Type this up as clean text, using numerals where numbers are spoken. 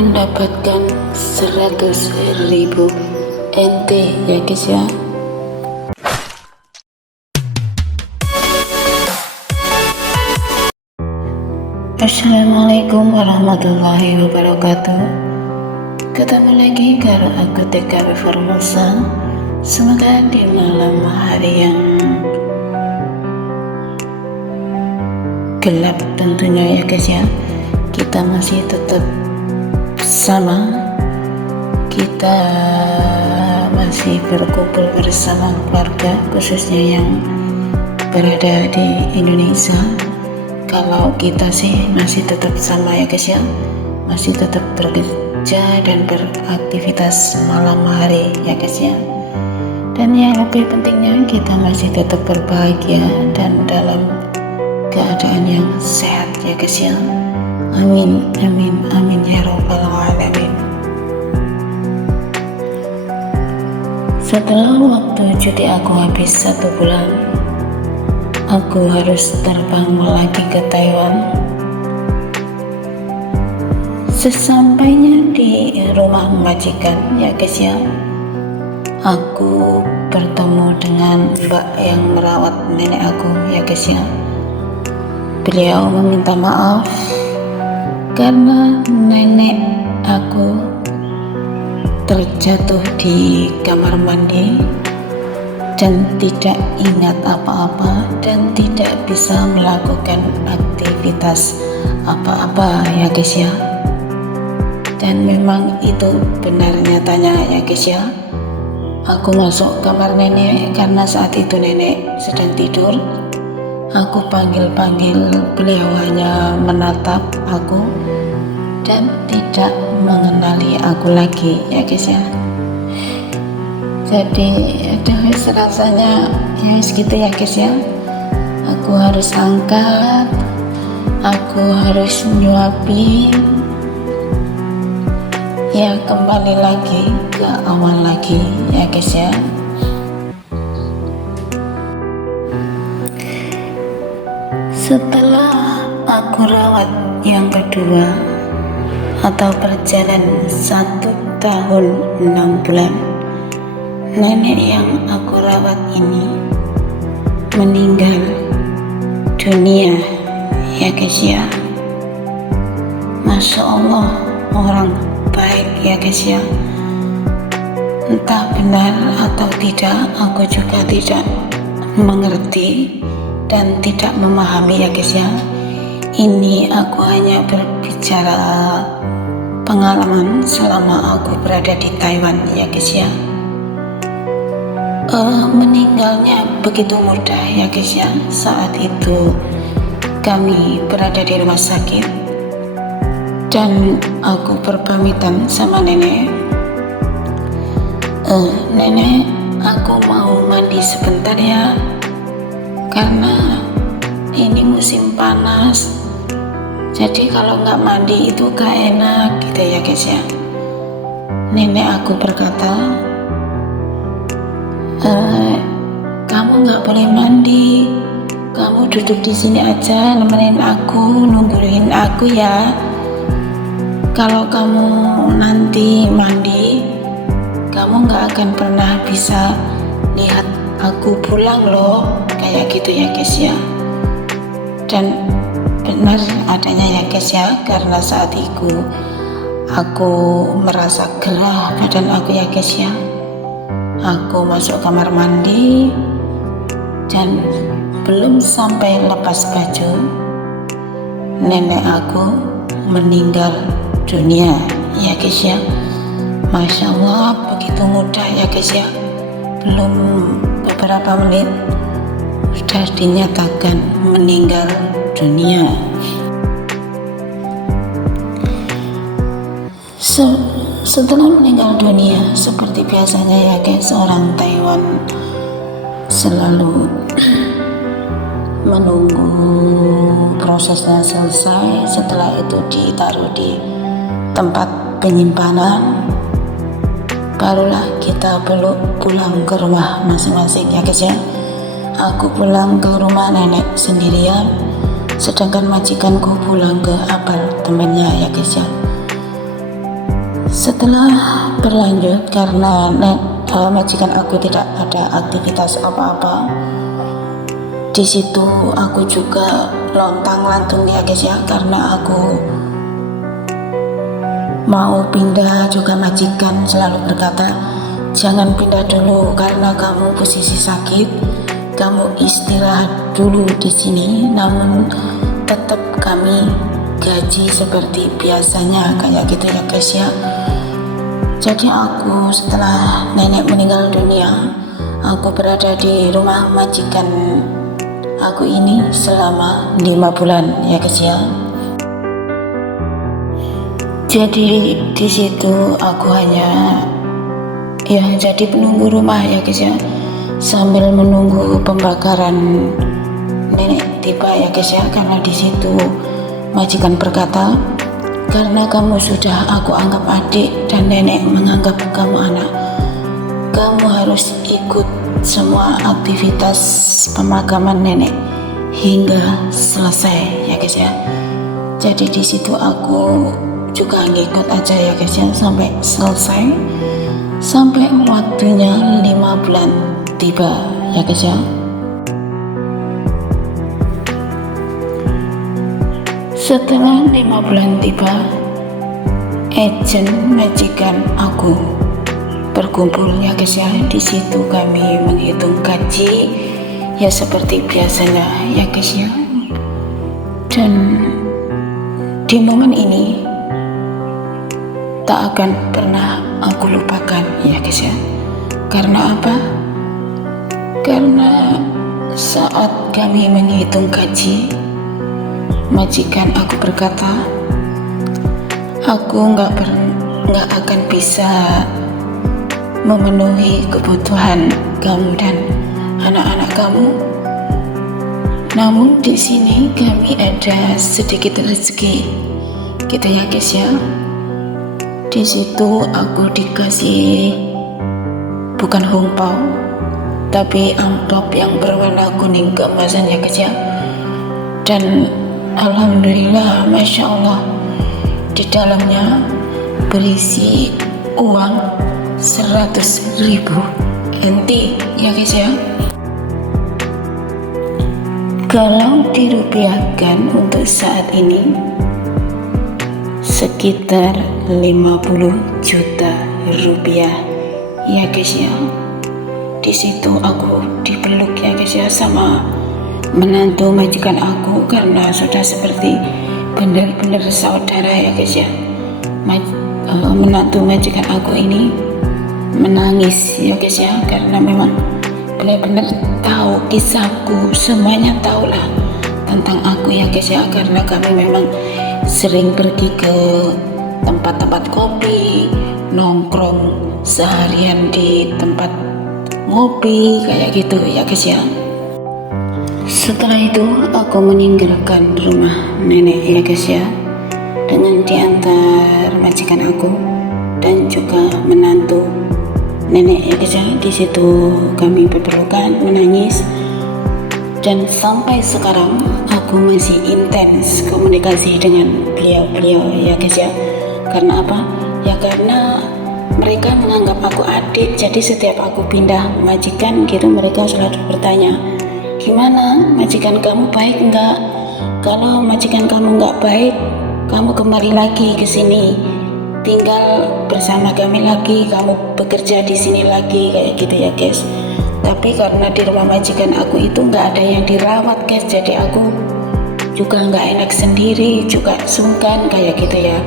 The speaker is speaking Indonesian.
mendapatkan 100.000 NT ya guys ya. Assalamualaikum warahmatullahi wabarakatuh. Ketemu lagi kalau aku TKW Formosa. Semoga di malam hari yang gelap tentunya ya guys ya, kita masih tetap sama, kita masih berkumpul bersama keluarga, khususnya yang berada di Indonesia. Kalau kita sih masih tetap sama ya guys ya, masih tetap bekerja dan beraktivitas malam hari ya guys ya. Dan yang lebih pentingnya kita masih tetap berbahagia dan dalam keadaan yang sehat ya guys ya. Amin amin amin ya robbal alamin. Setelah waktu cuti aku habis 1 bulan, aku harus terbang lagi ke Taiwan. Sesampainya di rumah majikan ya guys ya, aku bertemu dengan mbak yang merawat nenek aku ya guys ya. Beliau meminta maaf karena nenek aku terjatuh di kamar mandi dan tidak ingat apa-apa dan tidak bisa melakukan aktivitas apa-apa ya guys ya. Dan memang itu benar nyatanya ya guys ya. Aku masuk kamar nenek karena saat itu nenek sedang tidur. Aku panggil-panggil, beliau hanya menatap aku dan tidak mengenali aku lagi ya guys ya. Jadi rasanya ya segitu ya guys ya. Aku harus angkat, aku harus nyuapin, ya kembali lagi ke awal lagi ya guys ya. Setelah aku rawat yang kedua atau perjalanan 1 tahun 6 bulan, nenek yang aku rawat ini meninggal dunia ya guys ya. Masya Allah, orang baik ya guys ya. Entah benar atau tidak, aku juga tidak mengerti dan tidak memahami ya guys ya. Ini aku hanya berbicara pengalaman selama aku berada di Taiwan ya guys ya. Meninggalnya begitu mudah ya guys ya. Saat itu kami berada di rumah sakit dan aku berpamitan sama nenek. Nenek, aku mau mandi sebentar ya, karena ini musim panas, jadi kalau nggak mandi itu gak enak gitu ya guys ya. Nenek aku berkata, kamu nggak boleh mandi, kamu duduk di sini aja nemenin aku, nungguin aku ya. Kalau kamu nanti mandi, kamu nggak akan pernah bisa lihat aku pulang loh, kayak gitu ya guys ya. Dan benar adanya ya guys ya, karena saat itu aku merasa gerah badan aku ya guys ya. Aku masuk kamar mandi dan belum sampai lepas baju, nenek aku meninggal dunia ya guys ya. Masya Allah, begitu mudah ya guys ya. Belum beberapa menit sudah dinyatakan meninggal dunia. Setelah meninggal dunia, seperti biasanya ya guys, orang Taiwan selalu menunggu prosesnya selesai. Setelah itu ditaruh di tempat penyimpanan, barulah kita pulang ke rumah masing-masing ya guys ya. Aku pulang ke rumah nenek sendirian, sedangkan majikanku pulang ke apartemennya ya guys ya. Setelah berlanjut karena majikan aku tidak ada aktivitas apa-apa, di situ aku juga lontang-lantung ya guys ya, karena aku mau pindah. Juga majikan selalu berkata, jangan pindah dulu karena kamu posisi sakit, kamu istirahat dulu di sini. Namun tetap kami gaji seperti biasanya kayak gitu ya guys ya. Jadi aku setelah nenek meninggal dunia, aku berada di rumah majikan aku ini selama 5 bulan ya guys ya. Jadi di situ aku hanya jadi penunggu rumah ya guys ya, sambil menunggu pembakaran nenek tiba ya guys ya. Karena di situ majikan berkata, karena kamu sudah aku anggap adik dan nenek menganggap kamu anak, kamu harus ikut semua aktivitas pemakaman nenek hingga selesai ya guys ya. Jadi di situ aku juga ngikut aja ya guys ya sampai selesai, sampai waktunya 5 bulan tiba ya guys ya. Setelah 5 bulan tiba, agen majikan aku berkumpul ya guys ya. Di situ kami menghitung gaji ya seperti biasanya ya guys ya. Dan di momen ini tak akan pernah aku lupakan ya guys ya. Karena apa? Karena saat kami menghitung gaji, majikan aku berkata, aku nggak akan bisa memenuhi kebutuhan kamu dan anak-anak kamu. Namun di sini kami ada sedikit rezeki, gitu ya guys ya. Di situ aku dikasih bukan hongpao, tapi amplop yang berwarna kuning keemasan ya guys ya. Dan alhamdulillah, masya Allah, di dalamnya berisi uang 100.000 NT ya guys ya. Kalau dirupiahkan untuk saat ini sekitar 50 juta rupiah ya guys ya. Di situ aku dipeluk ya guys ya sama menantu majikan aku, karena sudah seperti benar-benar saudara ya guys ya. Menantu majikan aku ini menangis ya guys ya, karena memang benar-benar tahu kisahku, semuanya tahu lah tentang aku ya guys ya. Karena kami memang sering pergi ke tempat-tempat kopi, nongkrong seharian di tempat ngopi kayak gitu ya guys ya. Setelah itu aku meninggalkan rumah nenek ya guys ya, dengan diantar majikan aku dan juga menantu nenek ya guys ya. Di situ kami berpelukan, menangis, dan sampai sekarang aku masih intens komunikasi dengan beliau ya guys ya. Karena apa? Ya karena mereka menganggap aku adik. Jadi setiap aku pindah majikan gitu, mereka selalu bertanya, gimana majikan kamu baik enggak? Kalau majikan kamu enggak baik, kamu kembali lagi ke sini, tinggal bersama kami lagi, kamu bekerja di sini lagi kayak gitu ya guys. Tapi karena di rumah majikan aku itu nggak ada yang dirawat guys, jadi aku juga nggak enak sendiri, juga sungkan kayak gitu ya.